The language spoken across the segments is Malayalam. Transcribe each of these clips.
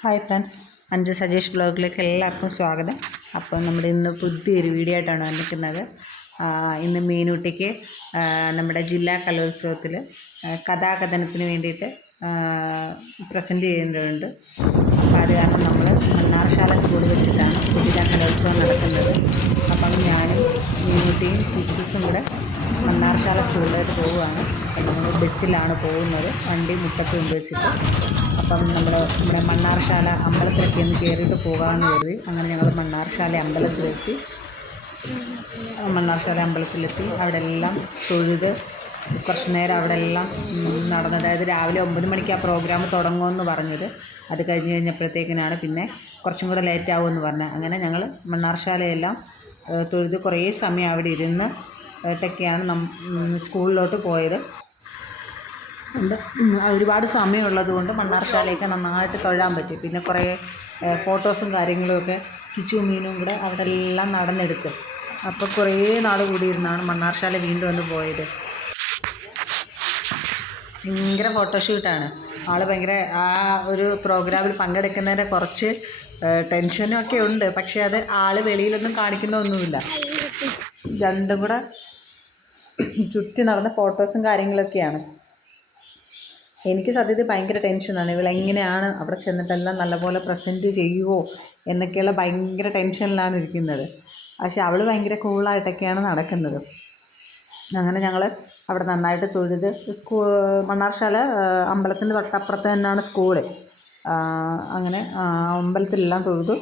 ഹായ് ഫ്രണ്ട്സ്, അഞ്ജു സജേഷ് ബ്ലോഗിലേക്ക് എല്ലാവർക്കും സ്വാഗതം. അപ്പോൾ നമ്മുടെ ഇന്ന് പുതിയൊരു വീഡിയോ ആയിട്ടാണ് വന്നിരിക്കുന്നത്. ഇന്ന് മീനൂട്ടിക്ക് നമ്മുടെ ജില്ലാ കലോത്സവത്തിൽ കഥാകഥനത്തിന് വേണ്ടിയിട്ട് പ്രസൻറ്റ് ചെയ്യേണ്ടതുണ്ട്. അപ്പോൾ അത് കാരണം നമ്മൾ മണ്ണാർശാല സ്കൂളിൽ വെച്ചിട്ടാണ് ജില്ലാ കലോത്സവം നടക്കുന്നത്. അപ്പം ഞാനും മീനൂട്ടിയും ടീച്ചേഴ്സും കൂടെ മണ്ണാർശാല സ്കൂളിലേക്ക് പോവുകയാണ്. അപ്പം നമ്മൾ ബസ്സിലാണ് പോകുന്നത്, വണ്ടി മുറ്റത്ത് കൊണ്ട് വെച്ചിട്ട്. അപ്പം നമ്മുടെ മണ്ണാർശാല അമ്പലത്തിലൊക്കെ ഒന്ന് കയറിയിട്ട് പോകാമെന്ന് കരുതി. അങ്ങനെ ഞങ്ങൾ മണ്ണാർശാല അമ്പലത്തിലെത്തി. അവിടെ എല്ലാം തൊഴുത് കുറച്ച് നേരം അവിടെ എല്ലാം നടന്നു. അതായത് രാവിലെ 9 മണിക്ക് ആ പ്രോഗ്രാം തുടങ്ങുമെന്ന് പറഞ്ഞത്. അത് കഴിഞ്ഞപ്പോഴത്തേക്കിനാണ് പിന്നെ കുറച്ചും കൂടെ ലേറ്റ് ആവുമെന്ന് പറഞ്ഞത്. അങ്ങനെ ഞങ്ങൾ മണ്ണാർശാലയെല്ലാം തൊഴുത് കുറേ സമയം അവിടെ ഇരുന്ന് ട്ടൊക്കെയാണ് സ്കൂളിലോട്ട് പോയത്. ഒരുപാട് സമയമുള്ളത് കൊണ്ട് മണ്ണാർശാലയൊക്കെ നന്നായിട്ട് തൊഴാൻ പറ്റി. പിന്നെ കുറേ ഫോട്ടോസും കാര്യങ്ങളുമൊക്കെ കിച്ചു മീനും കൂടെ അവിടെ എല്ലാം നടന്നെടുക്കും. അപ്പോൾ കുറേ നാൾ കൂടിയിരുന്നാണ് മണ്ണാർശാല വീണ്ടും ഒന്ന് പോയത്. ഭയങ്കര ഫോട്ടോഷൂട്ടാണ്. ഭയങ്കര ആ ഒരു പ്രോഗ്രാമിൽ പങ്കെടുക്കുന്നതിൻ്റെ കുറച്ച് ടെൻഷനും ഒക്കെ ഉണ്ട്. പക്ഷേ അത് വെളിയിലൊന്നും കാണിക്കുന്നൊന്നുമില്ല. രണ്ടും കൂടെ ചുറ്റി നടന്ന ഫോട്ടോസും കാര്യങ്ങളൊക്കെയാണ്. എനിക്ക് സത്യത്തിൽ ഭയങ്കര ടെൻഷനാണ്. ഇവളെങ്ങനെയാണ് അവിടെ ചെന്നിട്ടെല്ലാം നല്ലപോലെ പ്രസൻറ്റ് ചെയ്യുമോ എന്നൊക്കെയുള്ള ഭയങ്കര ടെൻഷനിലാണ് ഇരിക്കുന്നത്. പക്ഷെ അവൾ ഭയങ്കര കൂളായിട്ടൊക്കെയാണ് നടക്കുന്നത്. അങ്ങനെ ഞങ്ങൾ അവിടെ നന്നായിട്ട് തൊഴുത് മണ്ണാർശാല അമ്പലത്തിൻ്റെ തൊട്ടപ്പുറത്ത് തന്നെയാണ് സ്കൂള്. അങ്ങനെ അമ്പലത്തിലെല്ലാം തൊഴുതു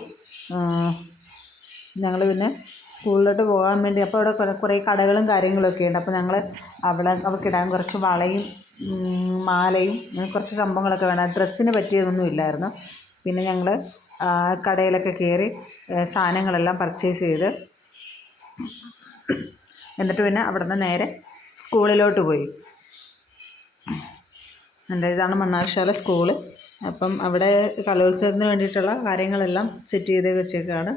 ഞങ്ങൾ പിന്നെ സ്കൂളിലോട്ട് പോകാൻ വേണ്ടി. അപ്പോൾ അവിടെ കുറേ കടകളും കാര്യങ്ങളൊക്കെ ഉണ്ട്. അപ്പോൾ ഞങ്ങൾ അവൾക്കിടാൻ കുറച്ച് വളയും മാലയും കുറച്ച് സംഭവങ്ങളൊക്കെ വേണം. ഡ്രസ്സിന് പറ്റിയതൊന്നും ഇല്ലായിരുന്നു. പിന്നെ ഞങ്ങൾ കടയിലൊക്കെ കയറി സാധനങ്ങളെല്ലാം പർച്ചേസ് ചെയ്ത് എന്നിട്ട് പിന്നെ അവിടെ നിന്ന് നേരെ സ്കൂളിലോട്ട് പോയി. ഇതാണ് മണ്ണാർശാല സ്കൂള്. അപ്പം അവിടെ കലോത്സവത്തിന് വേണ്ടിയിട്ടുള്ള കാര്യങ്ങളെല്ലാം സെറ്റ് ചെയ്ത് വെച്ചേക്കാണ്.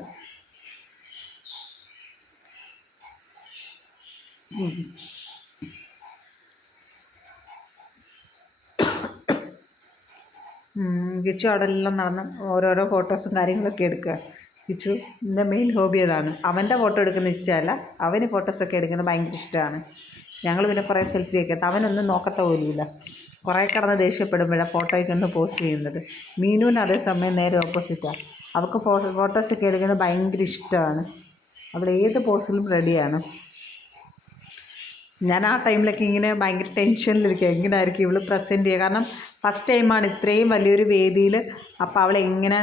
കിച്ചു അവിടെ എല്ലാം നടന്ന് ഓരോരോ ഫോട്ടോസും കാര്യങ്ങളൊക്കെ എടുക്കുക. കിച്ചുവിൻ്റെ മെയിൻ ഹോബി അതാണ്. അവൻ്റെ ഫോട്ടോ എടുക്കുന്നത് ഇഷ്ടമല്ല, അവന് ഫോട്ടോസൊക്കെ എടുക്കുന്നത് ഭയങ്കര ഇഷ്ടമാണ്. ഞങ്ങൾ പിന്നെ കുറേ സെൽഫിയൊക്കെ എടുത്ത് അവനൊന്നും നോക്കത്ത പോലുമില്ല. കുറേ കിടന്ന് ദേഷ്യപ്പെടുമ്പോഴാണ് ഫോട്ടോയ്ക്കൊന്ന് പോസ്റ്റ് ചെയ്യുന്നത്. മീനുവിന് അതേസമയം നേരെ ഓപ്പോസിറ്റാണ്. അവൾക്ക് ഫോട്ടോസൊക്കെ എടുക്കുന്നത് ഭയങ്കര ഇഷ്ടമാണ്. അവൾ ഏത് പോസിലും റെഡിയാണ്. ഞാൻ ആ ടൈമിലൊക്കെ ഇങ്ങനെ ഭയങ്കര ടെൻഷനിലിരിക്കുക, എങ്ങനെയായിരിക്കും ഇവൾ പ്രസൻറ്റ് ചെയ്യുക. കാരണം ഫസ്റ്റ് ടൈമാണ് ഇത്രയും വലിയൊരു വേദിയിൽ. അപ്പോൾ അവൾ എങ്ങനെ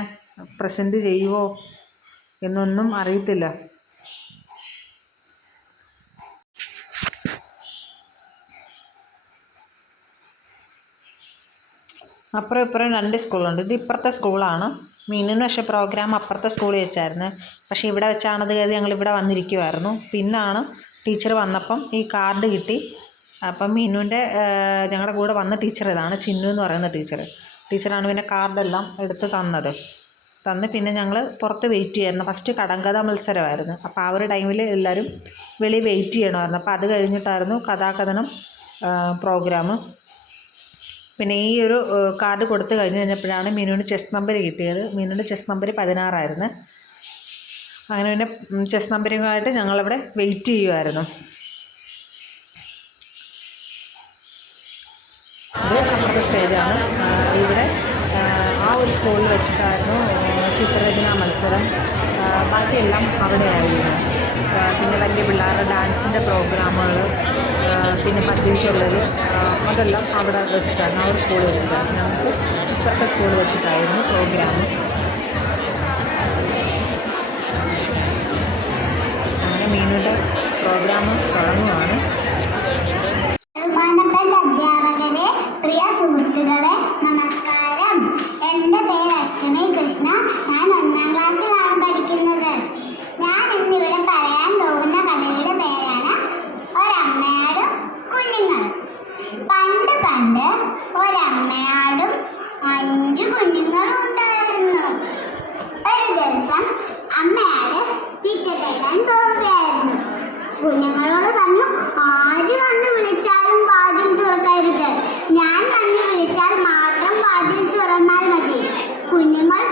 പ്രസൻറ്റ് ചെയ്യുമോ എന്നൊന്നും അറിയത്തില്ല. അപ്പുറം ഇപ്പുറം 2 സ്കൂളുണ്ട്. ഇത് ഇപ്പുറത്തെ സ്കൂളാണ്. മീനിന് പക്ഷേ പ്രോഗ്രാം അപ്പുറത്തെ സ്കൂളിൽ വെച്ചായിരുന്നു. പക്ഷേ ഇവിടെ വെച്ചാണത് കരുതി ഞങ്ങളിവിടെ വന്നിരിക്കുമായിരുന്നു. പിന്നാണ് ടീച്ചർ വന്നപ്പം ഈ കാർഡ് കിട്ടി. അപ്പം മീനുവിൻ്റെ ഞങ്ങളുടെ കൂടെ വന്ന ടീച്ചർ ഇതാണ്, ചിന്നു എന്ന് പറയുന്ന ടീച്ചറാണ് പിന്നെ കാർഡെല്ലാം എടുത്ത് തന്ന് പിന്നെ ഞങ്ങൾ പുറത്ത് വെയിറ്റ് ചെയ്യായിരുന്നു. ഫസ്റ്റ് കടങ്കഥ മത്സരമായിരുന്നു. അപ്പോൾ ആ ഒരു ടൈമിൽ എല്ലാവരും വെളിയിൽ വെയിറ്റ് ചെയ്യണമായിരുന്നു. അപ്പോൾ അത് കഴിഞ്ഞിട്ടായിരുന്നു കഥാകഥനം പ്രോഗ്രാം. പിന്നെ ഈ ഒരു കാർഡ് കൊടുത്തു കഴിഞ്ഞപ്പോഴാണ് മീനുവിന് ചെസ് നമ്പർ കിട്ടിയത്. മീനുവിൻ്റെ ചെസ് നമ്പർ 16 ആയിരുന്നു. അങ്ങനെ പിന്നെ ചെസ് നമ്പറിങ്ങായിട്ട് ഞങ്ങളവിടെ വെയിറ്റ് ചെയ്യുമായിരുന്നു. ഇത് അപ്പുറത്തെ സ്റ്റേജാണ്. ഇവിടെ ആ ഒരു സ്കൂളിൽ വെച്ചിട്ടായിരുന്നു ചിത്രരചനാ മത്സരം. ബാക്കിയെല്ലാം അവിടെ ആയിരുന്നു. പിന്നെ വലിയ പിള്ളേരുടെ ഡാൻസിൻ്റെ പ്രോഗ്രാമുകൾ, പിന്നെ പദ്യം ചൊല്ലൽ, അതെല്ലാം അവിടെ വെച്ചിട്ടായിരുന്നു. ആ ഒരു സ്കൂളിൽ വെച്ചിട്ടായിരുന്നു. ഞങ്ങൾക്ക് ഇപ്പുറത്തെ സ്കൂളിൽ വെച്ചിട്ടായിരുന്നു പ്രോഗ്രാം. അങ്ങനെ മീനുവിൻ്റെ പ്രോഗ്രാം തുടങ്ങുകയാണ്. ബഹുമാനപ്പെട്ട അധ്യാപകരെ, പ്രിയ സുഹൃത്തുക്കളെ, നമസ്കാരം. എൻ്റെ പേര് അഷ്ടമി കൃഷ്ണ. ഞാൻ 1ാം ക്ലാസ്സിലാണ് പഠിക്കുന്നത്. ഞാൻ ഇന്നിവിടെ പറയാൻ പോകുന്ന കഥയുടെ പേരാണ് ഒരമ്മയാടും കുഞ്ഞുങ്ങളും. പണ്ട് ഒരമ്മയാടും 5 കുഞ്ഞുങ്ങളും ഉണ്ടായിരുന്നു. ഒരു ദിവസം അമ്മയാട് തീറ്റ തേടാൻ പോവുകയായിരുന്നു. കുഞ്ഞുങ്ങളോട് പറഞ്ഞു, ആര് വന്ന് വിളിച്ചാലും വാതിൽ തുറക്കരുത്. ഞാൻ വന്ന് വിളിച്ചാൽ മാത്രം വാതിൽ തുറന്നാൽ മതി. കുഞ്ഞുങ്ങൾ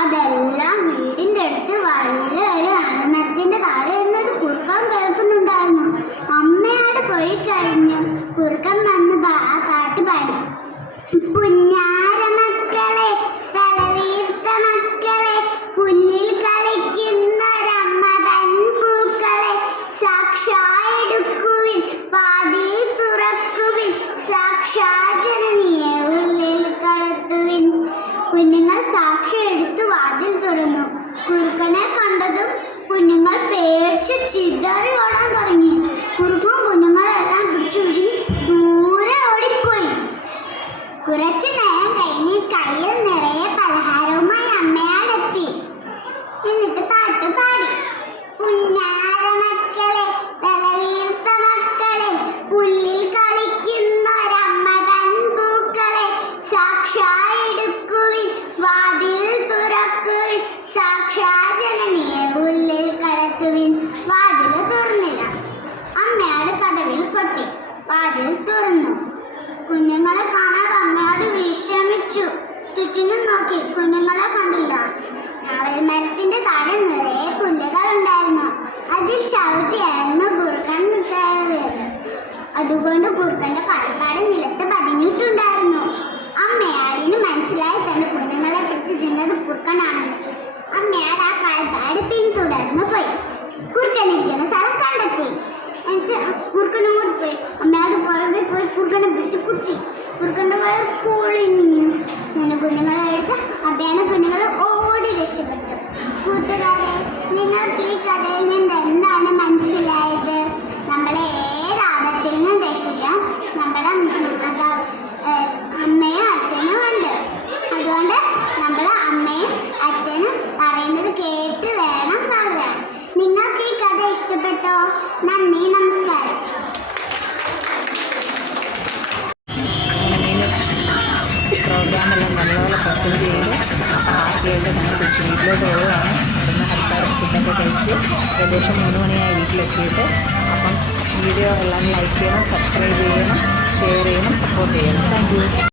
അതെല്ലാം വീടിന്റെ അടുത്ത് വലിയ ഒരു ആൽമരത്തിന്റെ താഴെ ഇരുന്നൊരു കുറുക്കൻ കേൾക്കുന്നുണ്ടായിരുന്നു. അമ്മയോട് പോയി കഴിഞ്ഞു കുറുക്കൻ വന്ന് ആ പാട്ട് പാടി. പുന്നാര മക്കളെ, തലവീർത്ത മക്കളെ, പുല്ലിൽ കളിക്കുന്നൊരമ്മ തൻ പൂക്കളെ, സാക്ഷായെടുക്കുവിൻ, വാതിൽ തുറക്കുവിൻ, സാക്ഷാ ജനനിയെ ഉള്ളിൽ കടത്തുവിൻ. കുഞ്ഞുങ്ങൾ സാക്ഷി എടുത്തു വാതിൽ തുറന്നു. കുറുക്കനെ കണ്ടതും കുഞ്ഞുങ്ങൾ പേടിച്ച് ചിതറി ഓടാൻ തുടങ്ങി. കുറുക്കൻ കുഞ്ഞുങ്ങളെല്ലാം പിടിച്ചുരുങ്ങി ദൂരെ ഓടിപ്പോയി. കുറച്ചു നേരം കഴിഞ്ഞ് കയ്യിൽ നിറയെ പലഹാരവുമായി അമ്മയോടെത്തി. എന്നിട്ട് പാട്ട് പാടി. പുന്നാര മക്കളെ, തലവീർത്ത മക്കളെ, പുല്ലിൽ കളിക്കുന്നൊരമ്മ തൻ പൂക്കളെ, സാക്ഷായെടുക്കുവിൻ, വാതിൽ തുറക്കുവിൻ, സാക്ഷാ ജനനിയെ ഉള്ളിൽ കടത്തുവിൻ. വാതിൽ തുറന്നില്ല. അമ്മയോട് കതവിൽ കൊട്ടി. വാതിൽ തുറന്നു. കുഞ്ഞുങ്ങളെ കാണാതെ അമ്മയോട് വിഷമിച്ചു. ചുറ്റിനും നോക്കി. കുഞ്ഞുങ്ങളെ കണ്ടില്ല. മരത്തിന്റെ താഴെ നിറയെ പുല്ലുകൾ ഉണ്ടായിരുന്നു. അതിൽ ചവിട്ടിയായിരുന്നു കുറുക്കൻ കയറിയത്. അതുകൊണ്ട് കുറുക്കന്റെ കാൽപ്പാട് നിലത്ത് പതിഞ്ഞിട്ടുണ്ടായിരുന്നു. അമ്മയാടിന് മനസ്സിലായി തന്റെ കുഞ്ഞുങ്ങളെ പിടിച്ച് തിന്നത് കുറുക്കനാണെന്ന്. അമ്മയാട് ആ കാൽപ്പാട് പിന്തുടർന്നു പോയി. കുറുക്കൻ ഇരിക്കുന്ന സ്ഥലം കണ്ടെത്തി. എന്നിട്ട് കുറുക്കനും കൂടി പോയി. അമ്മയോട് പുറകെ പോയി കുറുക്കനെ പിടിച്ച് കുത്തി. കുറുക്കൻ്റെ വയർ പൊളിഞ്ഞു. അങ്ങനെ കുഞ്ഞുങ്ങളെ എടുത്ത് അമ്മയാണ് കുഞ്ഞുങ്ങളെ ഓടി രക്ഷപ്പെട്ടു. കൂട്ടുകാരെ, നിങ്ങൾക്ക് ഈ കഥയിൽ നിന്ന് എന്താണ് മനസ്സിലായത്? നമ്മളെ ഏത് ആപത്തിൽ നിന്നും രക്ഷിക്കാൻ നമ്മുടെ അമ്മയും അച്ഛനും ഉണ്ട്. അതുകൊണ്ട് നമ്മൾ അമ്മയും അച്ഛനും പറയുന്നത് കേട്ട് വേണം പറയാൻ. നിങ്ങൾക്ക് ഈ കഥ ഇഷ്ടപ്പെട്ടോ? നന്ദി, നമസ്കാരം. പ്രോഗ്രാമെല്ലാം നല്ലപോലെ പ്രസൻറ്റ് ചെയ്ത് ഹാപ്പിയായിട്ട് ഞങ്ങൾ തിരിച്ച് വീട്ടിലോട്ട് പോവുകയാണ്. അവിടുന്ന് ഹരിപ്പാട് ഫുഡൊക്കെ കഴിച്ച് ഏകദേശം 3 മണിയായി വീട്ടിലെത്തിയിട്ട്. അപ്പം വീഡിയോ എല്ലാം ലൈക്ക് ചെയ്യണം, സബ്സ്ക്രൈബ് ചെയ്യണം, ഷെയർ ചെയ്യണം, സപ്പോർട്ട് ചെയ്യണം. Thank you.